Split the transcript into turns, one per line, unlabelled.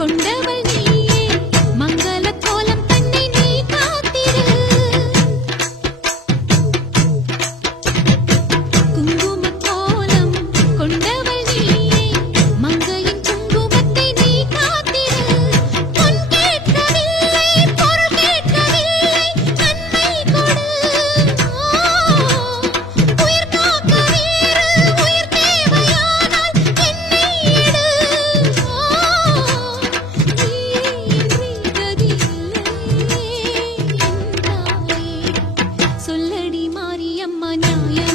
கொண்டவர் you.